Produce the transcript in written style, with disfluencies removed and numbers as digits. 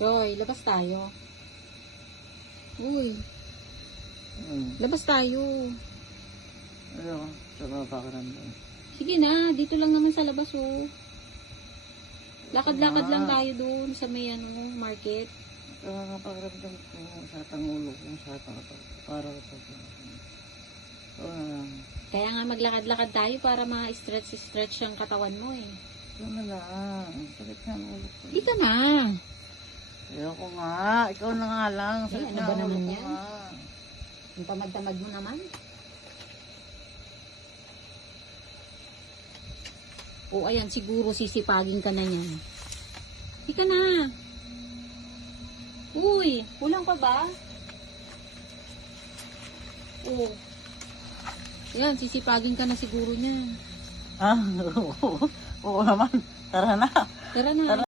Joy, labas tayo. Uy. Labas tayo. Ano? Saka pakiramdam. Sige na, dito lang naman sa labas oh. Lakad-lakad lang tayo doon sa may market. Saka pakiramdam ko sa tangulo ko sa para kapag. Kaya nga maglakad-lakad tayo para ma-stretch ang katawan mo eh. Ito na lang. Sakit na ang ulo ko. Dito na. Ayoko nga. Ikaw na nga lang. Sakit Ano na ba ang ulo naman ko yan? nga. Ang tamad-tamad mo naman. O ayan, siguro sisipagin ka na niyan. Hindi ka na. Uy, kulang pa ba? O. Ayan, sisipagin ka na siguro niyan. Ah, oo naman. Tara na. Tara na.